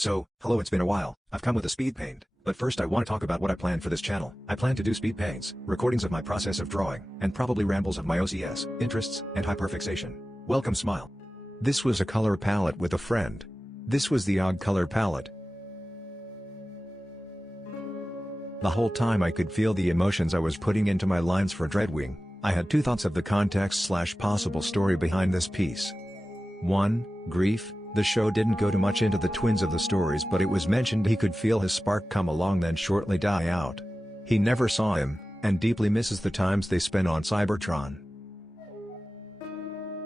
So, hello, it's been a while. I've come with a Speedpaint, but first I want to talk about what I plan for this channel. I plan to do speed paints, recordings of my process of drawing, and probably rambles of my OCS, interests, and hyperfixation. Welcome, smile. This was a color palette with a friend. This was the odd color palette. The whole time I could feel the emotions I was putting into my lines for Dreadwing. I had two thoughts of the context/possible story behind this piece. 1. Grief. The show didn't go too much into the twins of the stories, but it was mentioned he could feel his spark come along then shortly die out. He never saw him, and deeply misses the times they spent on Cybertron.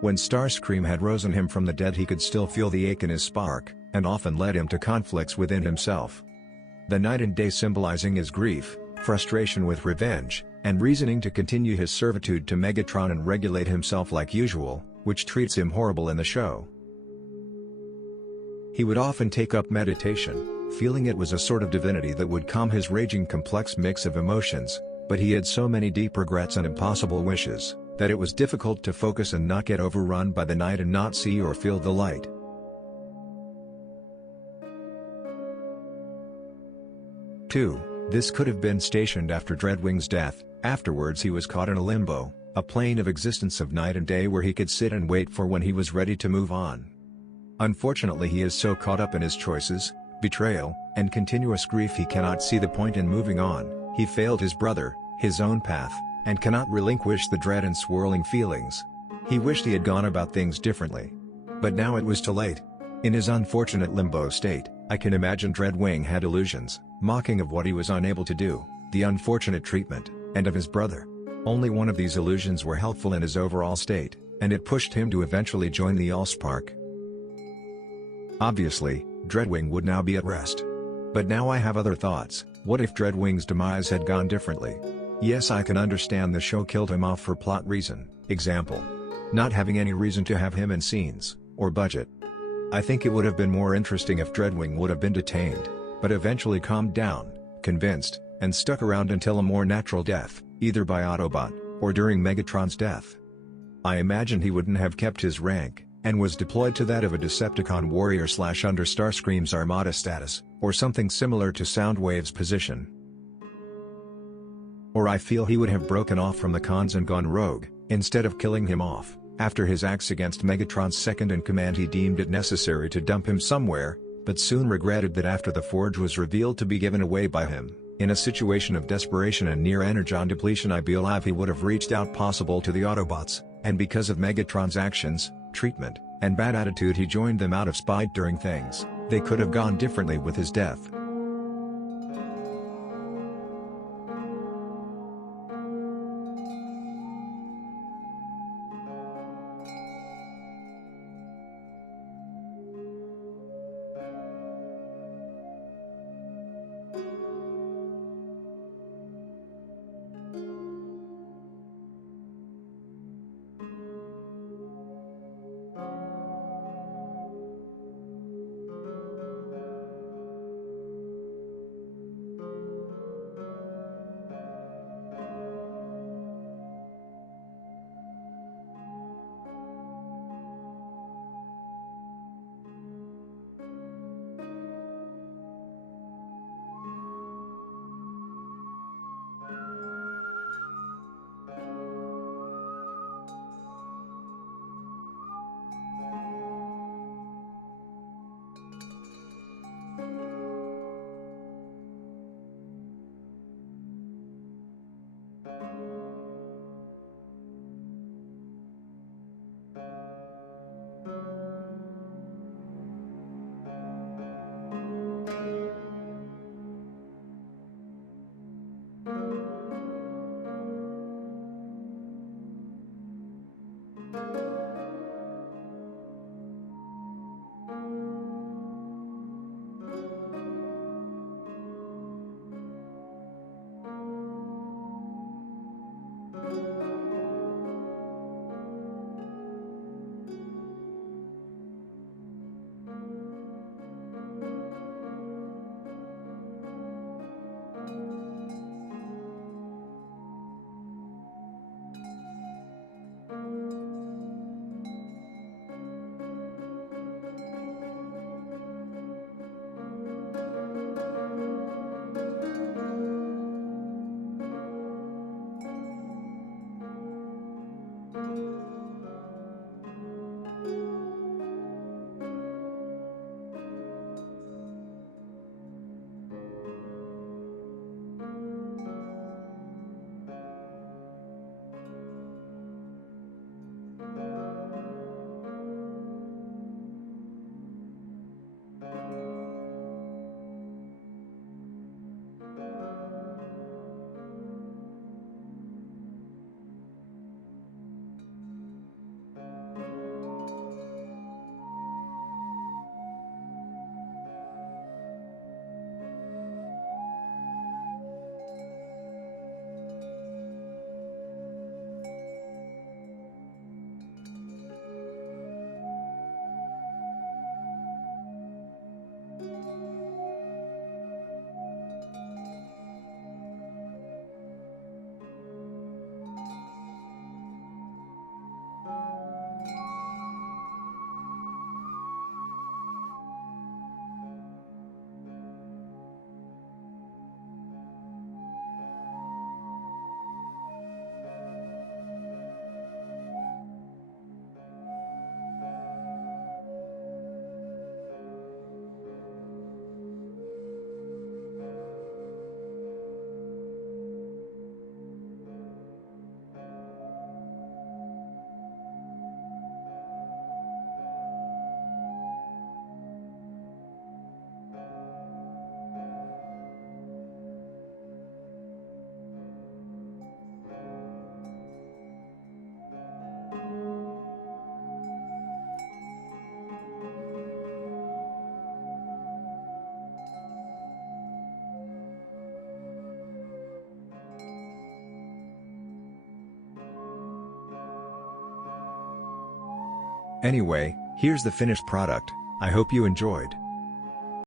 When Starscream had risen him from the dead, he could still feel the ache in his spark, and often led him to conflicts within himself. The night and day symbolizing his grief, frustration with revenge, and reasoning to continue his servitude to Megatron and regulate himself like usual, which treats him horrible in the show. He would often take up meditation, feeling it was a sort of divinity that would calm his raging complex mix of emotions, but he had so many deep regrets and impossible wishes, that it was difficult to focus and not get overrun by the night and not see or feel the light. 2. This could have been stationed after Dreadwing's death. Afterwards he was caught in a limbo, a plane of existence of night and day where he could sit and wait for when he was ready to move on. Unfortunately, he is so caught up in his choices, betrayal, and continuous grief he cannot see the point in moving on. He failed his brother, his own path, and cannot relinquish the dread and swirling feelings. He wished he had gone about things differently. But now it was too late. In his unfortunate limbo state, I can imagine Dreadwing had illusions, mocking of what he was unable to do, the unfortunate treatment, and of his brother. Only one of these illusions were helpful in his overall state, and it pushed him to eventually join the Allspark. Obviously, Dreadwing would now be at rest. But now I have other thoughts. What if Dreadwing's demise had gone differently? Yes, I can understand the show killed him off for plot reason, example, not having any reason to have him in scenes, or budget. I think it would have been more interesting if Dreadwing would have been detained, but eventually calmed down, convinced, and stuck around until a more natural death, either by Autobot, or during Megatron's death. I imagine he wouldn't have kept his rank, and was deployed to that of a Decepticon warrior / under Starscream's Armada status, or something similar to Soundwave's position. Or I feel he would have broken off from the cons and gone rogue, instead of killing him off. After his acts against Megatron's second-in-command, he deemed it necessary to dump him somewhere, but soon regretted that after the Forge was revealed to be given away by him. In a situation of desperation and near energon depletion, I believe he would have reached out possible to the Autobots, and because of Megatron's actions, treatment, and bad attitude, he joined them out of spite during things they could have gone differently with his death. Anyway, here's the finished product. I hope you enjoyed.